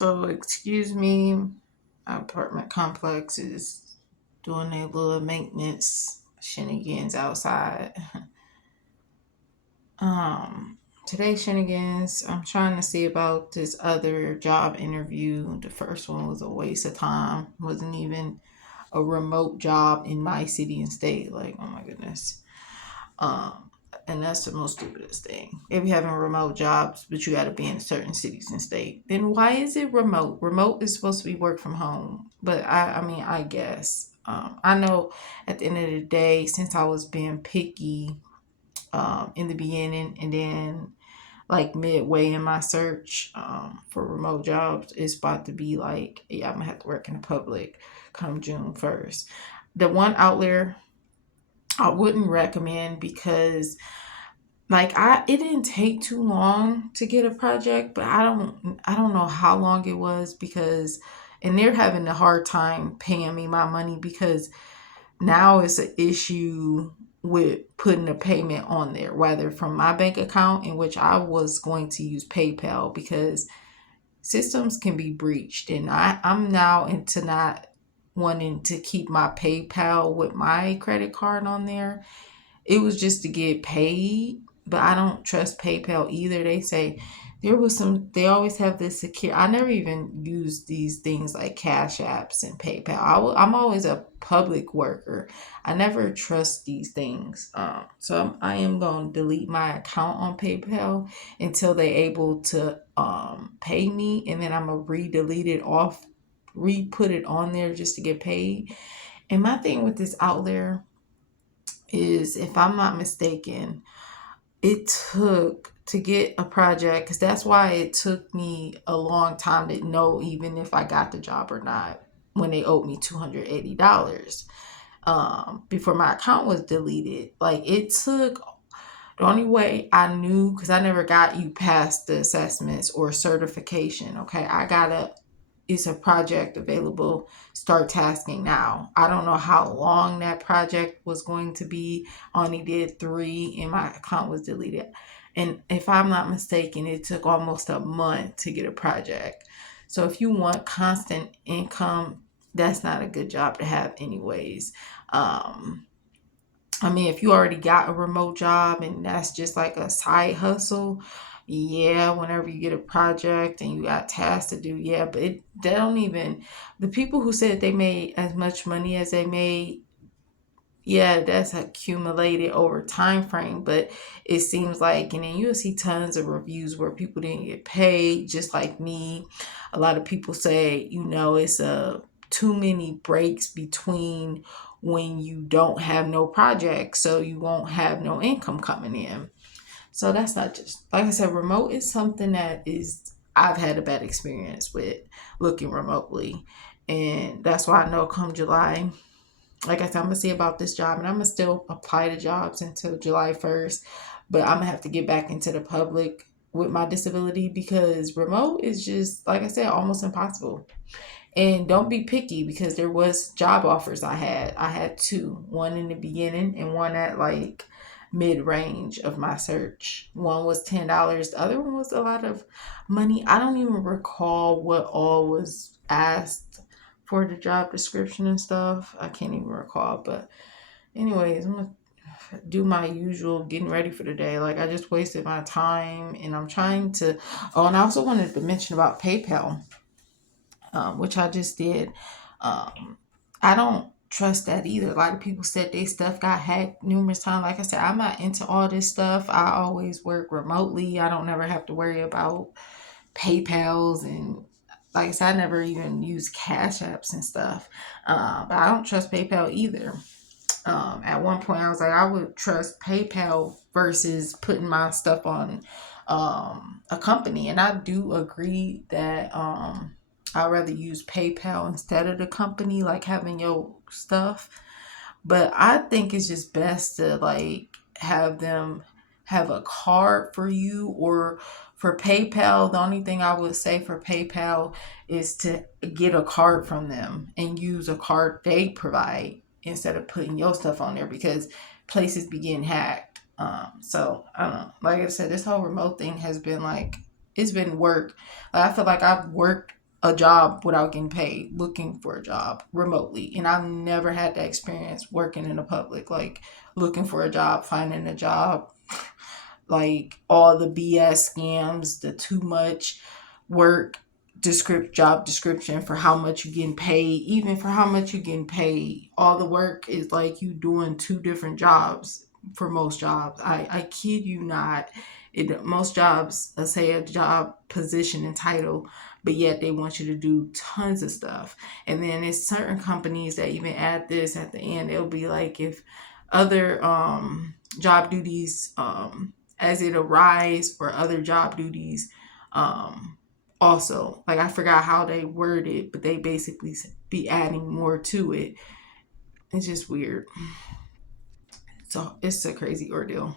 So, excuse me, my apartment complex is doing a little maintenance shenanigans outside. Um, Today's shenanigans, I'm trying to see about this other job interview. The first one was a waste of time. Wasn't even a remote job in my city and state. Like, oh my goodness. Um, and that's the most stupidest thing. They be having remote jobs, but you got to be in certain cities and state. Then why is it remote? Remote is supposed to be work from home. But I mean, I guess. I know at the end of the day, since I was being picky in the beginning and then like midway in my search for remote jobs, it's about to be like, yeah, I'm going to have to work in the public come June 1st. The one out there I wouldn't recommend because it didn't take too long to get a project, but I don't know how long it was because and they're having a hard time paying me my money because now it's an issue with putting a payment on there, whether from my bank account, in which I was going to use PayPal because systems can be breached, and I'm now into not wanting to keep my PayPal with my credit card on there. It was just to get paid, but I don't trust PayPal either. They say they always have this secure. I never even use these things like Cash Apps and PayPal. I'm always a public worker. I never trust these things. I am going to delete my account on PayPal until they're able to pay me, and then I'm going to re-delete it off, re-put it on there just to get paid. And my thing with this out there is, if I'm not mistaken, it took to get a project, because that's why it took me a long time to know even if I got the job or not when they owed me $280 before my account was deleted. Like, it took, the only way I knew, because I never got you past the assessments or certification. Okay, I gotta, it's a project available, start tasking now. I don't know how long that project was going to be. I only did 3 and my account was deleted. And if I'm not mistaken, it took almost a month to get a project. So if you want constant income, that's not a good job to have anyways. um I mean, if you already got a remote job and that's just like a side hustle, yeah, whenever you get a project and you got tasks to do, yeah, but they don't even, the people who said they made as much money as they made, yeah, that's accumulated over time frame, but it seems like, and then you'll see tons of reviews where people didn't get paid, just like me. A lot of people say, it's too many breaks between when you don't have no projects, so you won't have no income coming in. So that's not, just like I said, remote is something that is, I've had a bad experience with looking remotely. And that's why I know come July, like I said, I'm gonna see about this job, and I'm gonna still apply to jobs until July 1st. But I'm gonna have to get back into the public with my disability because remote is just, like I said, almost impossible. And don't be picky because there was job offers I had. I had two, one in the beginning and one at like mid range of my search. One was $10. The other one was a lot of money. I don't even recall what all was asked for the job description and stuff. I can't even recall. But anyways, I'm gonna do my usual getting ready for the day. Like, I just wasted my time and I'm trying to. Oh, and I also wanted to mention about PayPal, which I just did. I don't trust that either. A lot of people said their stuff got hacked numerous times. Like I said, I'm not into all this stuff. I always work remotely. I don't never have to worry about PayPal's, and like I said, I never even use Cash Apps and stuff. But I don't trust PayPal either. At one point, I was like, I would trust PayPal versus putting my stuff on a company. And I do agree that I'd rather use PayPal instead of the company, like having your stuff. But I think it's just best to like have them have a card for you, or for PayPal, the only thing I would say for PayPal is to get a card from them and use a card they provide instead of putting your stuff on there because places be getting hacked. So I don't know. Like I said, this whole remote thing has been like, it's been work. Like, I feel like I've worked a job without getting paid, looking for a job remotely. And I've never had that experience working in the public, like looking for a job, finding a job, like all the BS scams, the too much work job description for how much you're getting paid, even for how much you're getting paid. All the work is like you doing two different jobs for most jobs. I kid you not. Most jobs, let's say a job position and title, but yet they want you to do tons of stuff. And then there's certain companies that even add this at the end. It'll be like if other job duties as it arise or other job duties also, like I forgot how they word it, but they basically be adding more to it. It's just weird. So it's a crazy ordeal.